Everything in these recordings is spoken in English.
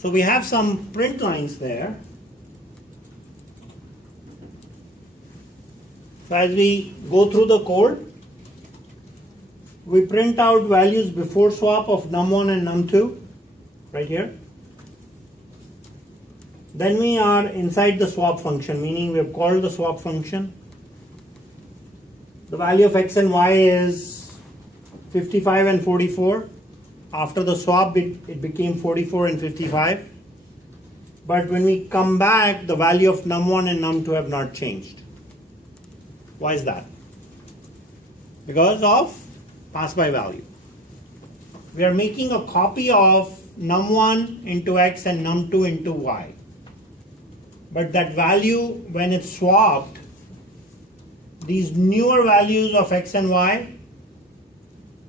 So we have some print lines there. So as we go through the code, we print out values before swap of num1 and num2 right here. Then we are inside the swap function, meaning we have called the swap function. The value of x and y is 55 and 44. After the swap, it became 44 and 55. But when we come back, the value of num1 and num2 have not changed. Why is that? Because of pass by value. We are making a copy of num1 into x and num2 into y. But that value, when it's swapped, these newer values of x and y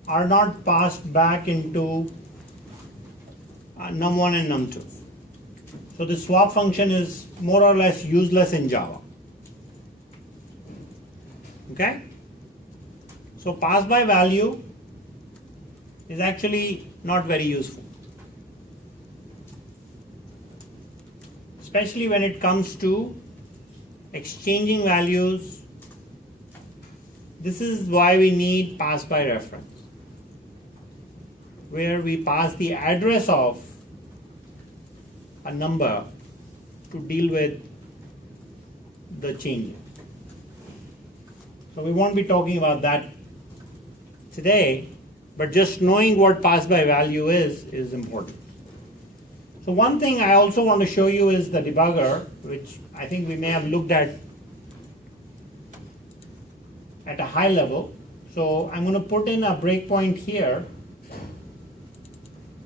are not passed back into num1 and num2. So the swap function is more or less useless in Java. Okay? So pass by value is actually not very useful, especially when it comes to exchanging values. This is why we need pass by reference, where we pass the address of a number to deal with the change. So we won't be talking about that today, but just knowing what pass by value is important. So one thing I also want to show you is the debugger, which I think we may have looked at a high level. So I'm going to put in a breakpoint here,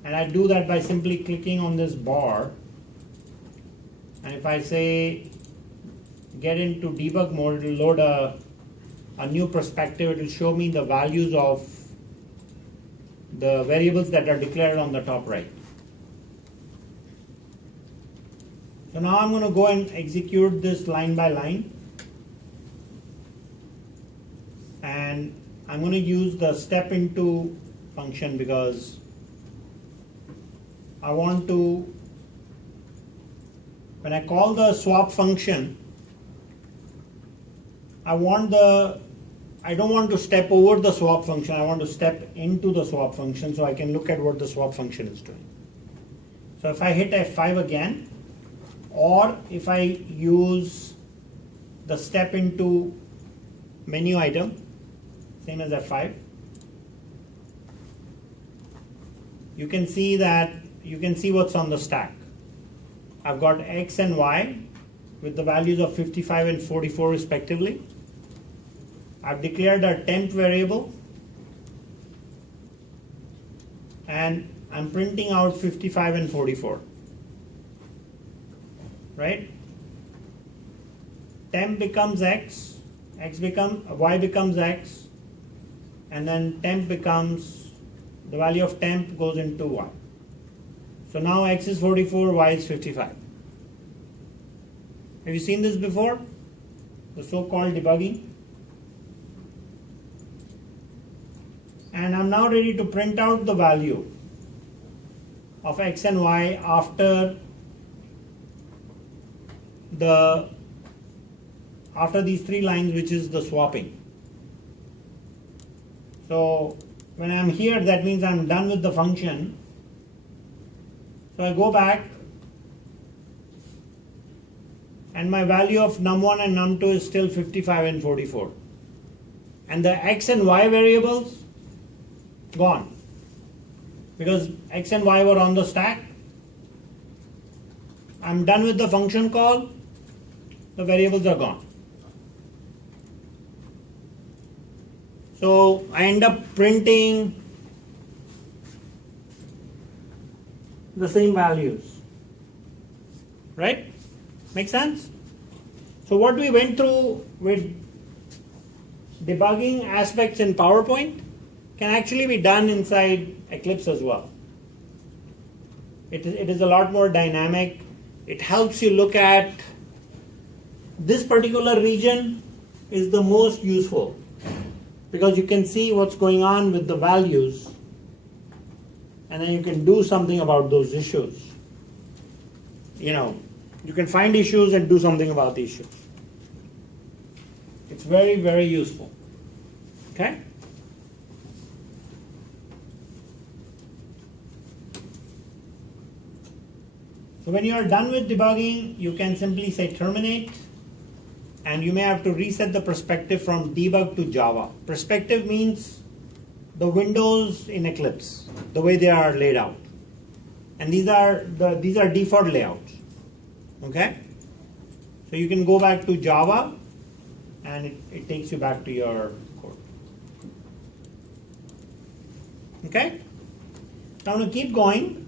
and I do that by simply clicking on this bar. And if I say get into debug mode, it will load a new perspective. It will show me the values of the variables that are declared on the top right. So now I'm going to go and execute this line by line. And I'm going to use the step into function because I want to, when I call the swap function, I don't want to step over the swap function, I want to step into the swap function so I can look at what the swap function is doing. So if I hit F5 again, or if I use the step into menu item, same as F5, you can see what's on the stack. I've got X and Y with the values of 55 and 44 respectively. I've declared a temp variable and I'm printing out 55 and 44. Right? Temp becomes X, Y becomes X, and then temp becomes, the value of temp goes into Y. So now X is 44, Y is 55. Have you seen this before? The so-called debugging. And I'm now ready to print out the value of X and Y after these three lines, which is the swapping. So when I'm here, that means I'm done with the function. So I go back and my value of num1 and num2 is still 55 and 44. And the X and Y variables, gone. Because X and Y were on the stack. I'm done with the function call, the variables are gone. So I end up printing the same values. Right? Make sense? So what we went through with debugging aspects in PowerPoint can actually be done inside Eclipse as well. It is a lot more dynamic. It helps you look at this particular region is the most useful because you can see what's going on with the values and then you can do something about those issues. you can find issues and do something about the issues. It's very, very useful. Okay? So when you are done with debugging, you can simply say terminate, and you may have to reset the perspective from debug to Java. Perspective means the windows in Eclipse, the way they are laid out. And these are default layouts. Okay? So you can go back to Java, and it takes you back to your code. Okay? Now I'm going to keep going.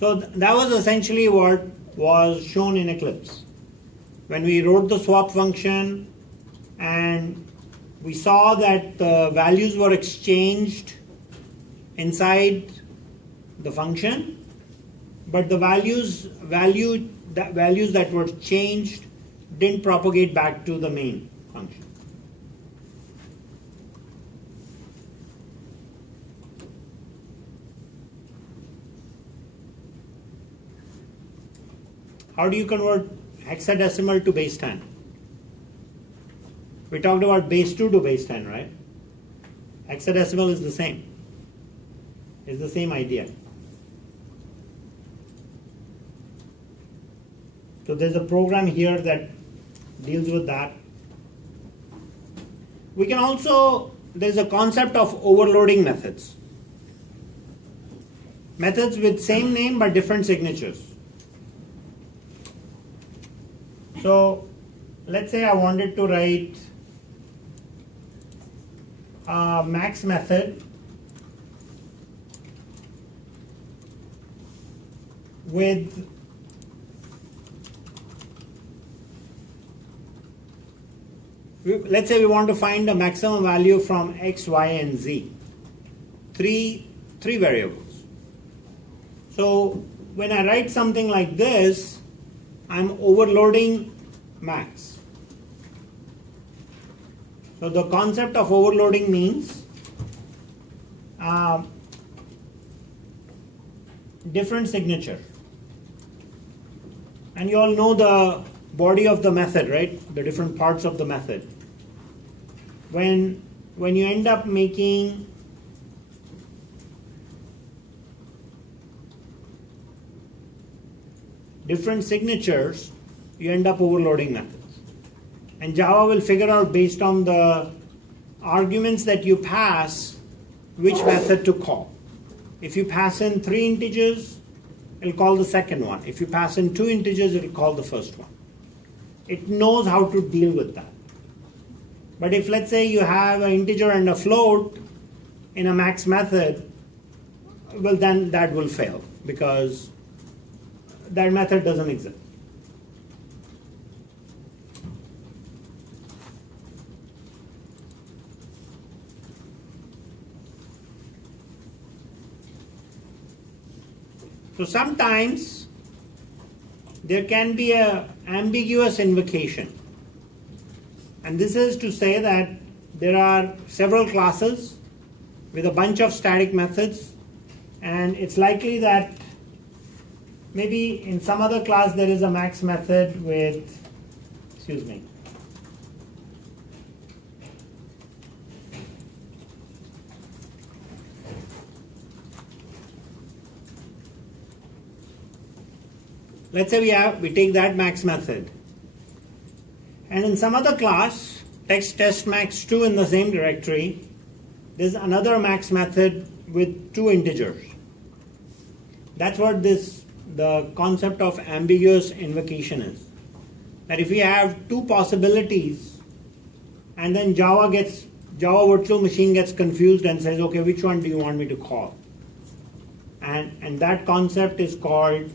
So that was essentially what was shown in Eclipse. When we wrote the swap function and we saw that the values were exchanged inside the function, but the values that were changed didn't propagate back to the main function. How do you convert hexadecimal to base 10? We talked about base 2 to base 10, right? Hexadecimal is the same. It's the same idea. So there's a program here that deals with that. We can also, there's a concept of overloading methods. Methods with same name but different signatures. So let's say I wanted to write a max method with let's say we want to find the maximum value from x, y, and z. Three variables. So when I write something like this, I'm overloading max. So the concept of overloading means different signature. And you all know the body of the method, right? The different parts of the method. When you end up making different signatures, you end up overloading methods. And Java will figure out based on the arguments that you pass which method to call. If you pass in 3 integers, it'll call the second one. If you pass in 2 integers, it'll call the first one. It knows how to deal with that. But if, let's say, you have an integer and a float in a max method, well, then that will fail because that method doesn't exist. So sometimes there can be an ambiguous invocation. And this is to say that there are several classes with a bunch of static methods, and it's likely that maybe in some other class there is a max method with, excuse me, let's say we take that max method, and in some other class, text test max 2 in the same directory, there's another max method with 2 integers. That's what the concept of ambiguous invocation is. That if we have 2 possibilities, and then Java virtual machine gets confused and says, okay, which one do you want me to call? And that concept is called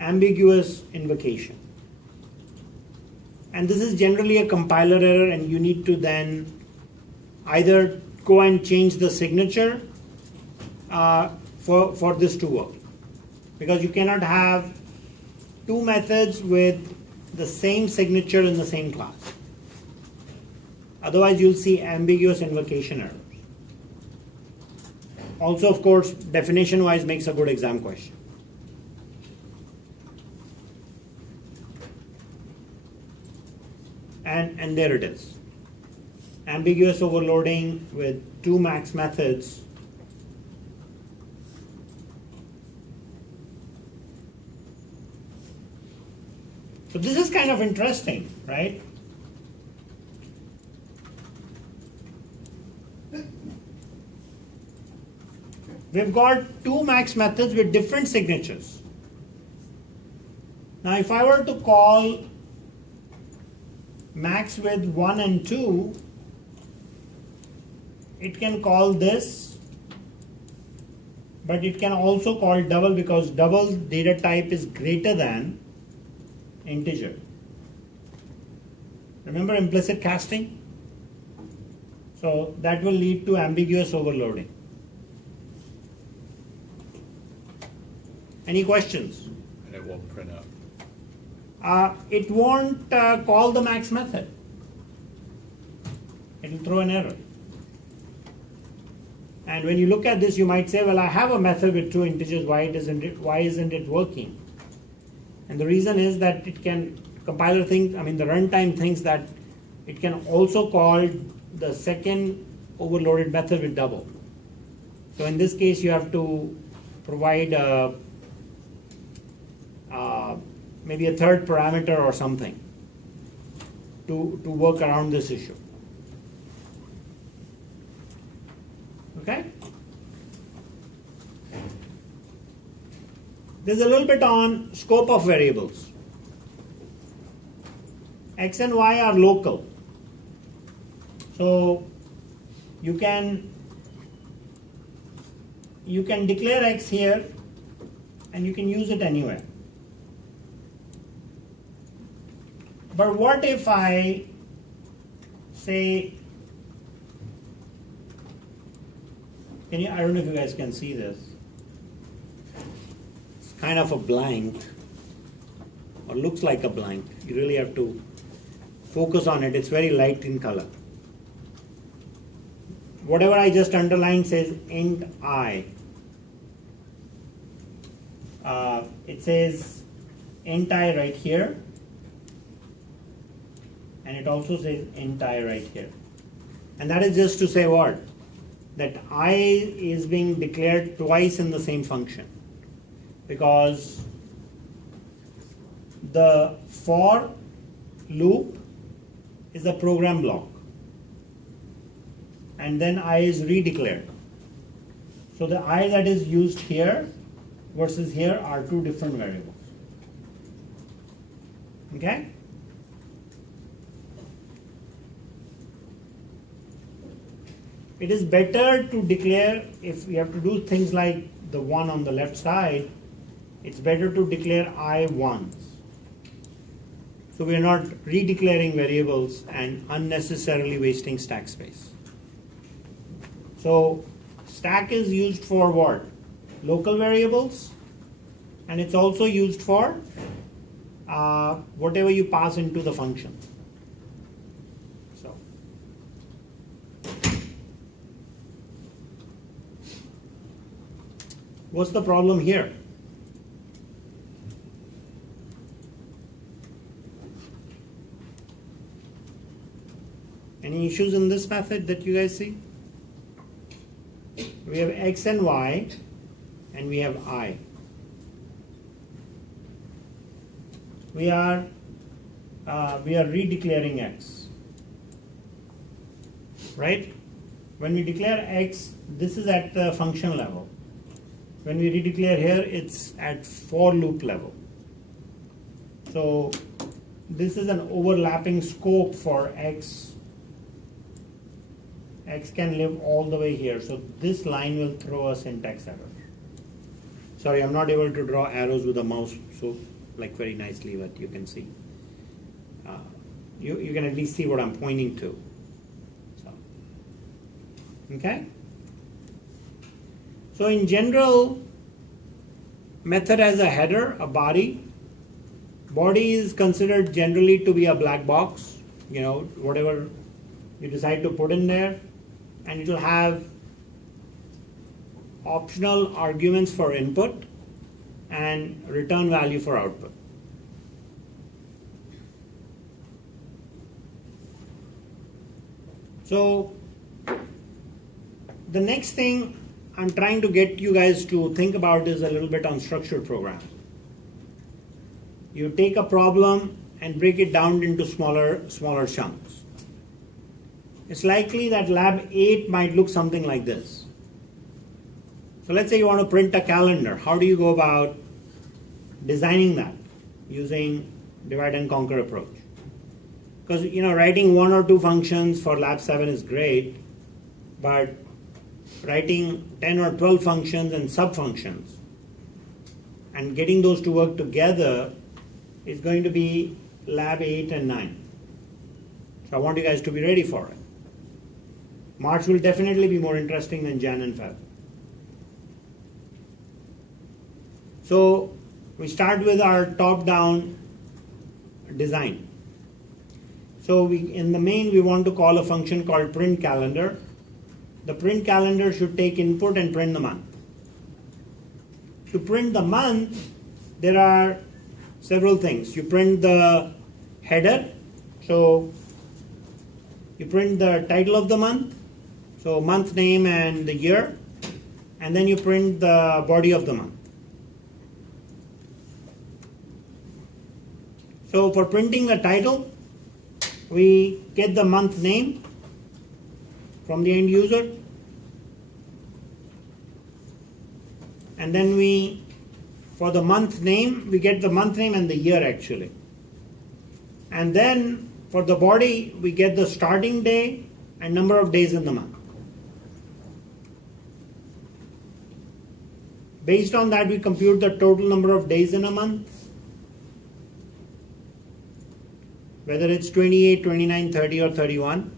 ambiguous invocation. And this is generally a compiler error, and you need to then either go and change the signature for this to work. Because you cannot have 2 methods with the same signature in the same class. Otherwise, you'll see ambiguous invocation errors. Also, of course, definition-wise makes a good exam question. And there it is. Ambiguous overloading with two max methods. So this is kind of interesting, right? We've got two max methods with different signatures. Now if I were to call max with 1 and 2, it can call this, but it can also call double because double data type is greater than integer. Remember implicit casting? So that will lead to ambiguous overloading. Any questions? And it won't print out. It won't call the max method. It will throw an error. And when you look at this, you might say, well, I have a method with two integers, why isn't it working? And the reason is that it can, compiler thinks, I mean the runtime thinks that it can also call the second overloaded method with double. So in this case, you have to provide maybe a third parameter or something to work around this issue. Okay? There's a little bit on scope of variables. X and Y are local. So you can declare X here and you can use it anywhere. But what if I say, I don't know if you guys can see this. It's kind of a blank, or looks like a blank. You really have to focus on it. It's very light in color. Whatever I just underlined says int I. It says int I right here. And it also says int I right here. And that is just to say what? That I is being declared twice in the same function. Because the for loop is a program block. And then I is redeclared. So the I that is used here versus here are two different variables. Okay? It is better to declare, if we have to do things like the one on the left side, it's better to declare I once. So we are not redeclaring variables and unnecessarily wasting stack space. So stack is used for what? Local variables, and it's also used for whatever you pass into the function. So what's the problem here? Any issues in this method that you guys see? We have X and Y, and we have I. We are redeclaring X, right? When we declare X, this is at the function level. When we redeclare here, it's at for loop level. So this is an overlapping scope for X. X can live all the way here. So this line will throw a syntax error. Sorry, I'm not able to draw arrows with a mouse so like very nicely, but you can see. You can at least see what I'm pointing to. So, okay? So in general, method has a header, a body. Body is considered generally to be a black box. You know, whatever you decide to put in there, and it will have optional arguments for input and return value for output. So the next thing I'm trying to get you guys to think about is a little bit on structured programs. You take a problem and break it down into smaller chunks. It's likely that lab 8 might look something like this. So let's say you want to print a calendar. How do you go about designing that using divide and conquer approach? Because writing 1 or 2 functions for lab 7 is great, but writing 10 or 12 functions and sub-functions and getting those to work together is going to be lab 8 and 9. So I want you guys to be ready for it. March will definitely be more interesting than Jan and Feb. So we start with our top-down design. So in the main, we want to call a function called print calendar. The print calendar should take input and print the month. To print the month, there are several things. You print the header, so you print the title of the month, so month name and the year, and then you print the body of the month. So for printing the title, we get the month name from the end user, and then for the month name, we get the month name and the year actually. And then for the body, we get the starting day and number of days in the month. Based on that, we compute the total number of days in a month, whether it's 28, 29, 30, or 31.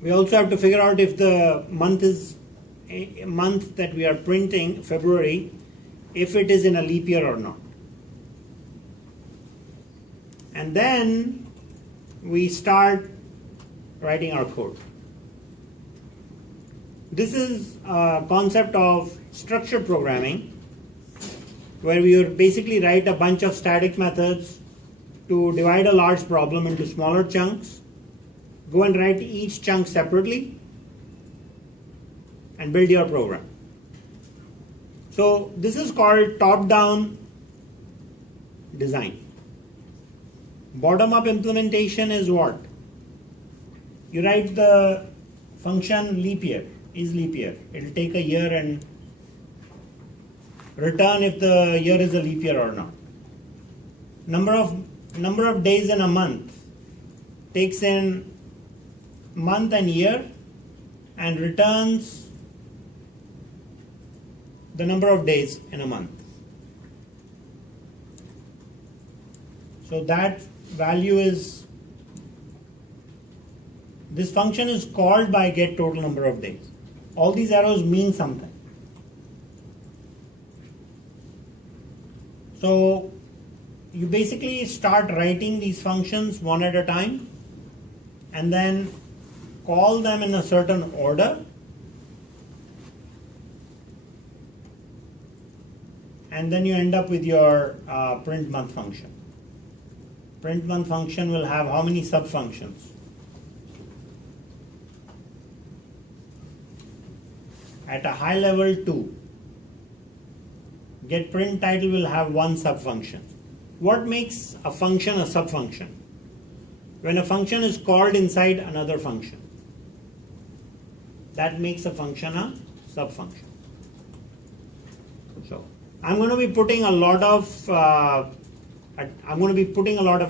We also have to figure out if the month is a month that we are printing, February, if it is in a leap year or not. And then we start writing our code. This is a concept of structured programming, where we would basically write a bunch of static methods to divide a large problem into smaller chunks, go and write each chunk separately, and build your program. So this is called top-down design. Bottom-up implementation is what? You write the function leap year, is leap year. It will take a year and return if the year is a leap year or not. Number of days in a month takes in month and year and returns the number of days in a month. So that value is, this function is called by get total number of days. All these arrows mean something. So you basically start writing these functions one at a time and then call them in a certain order, and then you end up with your print month function. Print month function will have how many sub-functions? At a high level, 2. Get print title will have 1 sub-function. What makes a function a sub-function? When a function is called inside another function. That makes a function a sub-function. So I'm going to be putting a lot of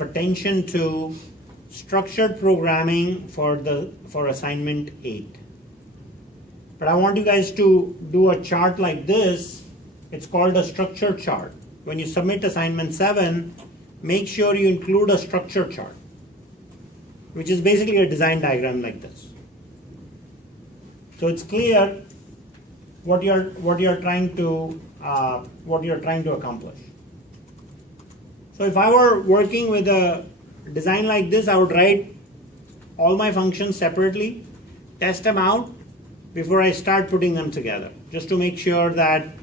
attention to structured programming for assignment 8. But I want you guys to do a chart like this. It's called a structure chart. When you submit assignment 7, make sure you include a structure chart, which is basically a design diagram like this. So it's clear what you're trying to accomplish. So if I were working with a design like this, I would write all my functions separately, test them out before I start putting them together, just to make sure that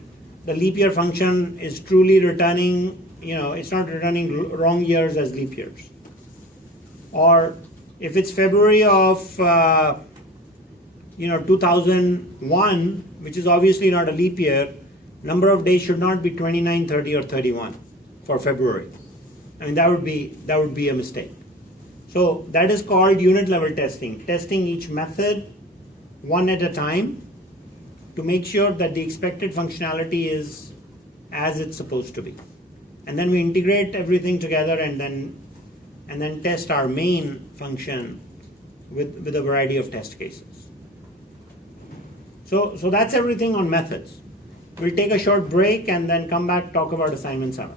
the leap year function is truly returning, it's not returning wrong years as leap years. Or if it's February of 2001, which is obviously not a leap year, number of days should not be 29, 30, or 31 for February. I mean, that would be a mistake. So that is called unit level testing, testing each method one at a time to make sure that the expected functionality is as it's supposed to be. And then we integrate everything together and then test our main function with a variety of test cases. So that's everything on methods. We'll take a short break and then come back, talk about assignment 7.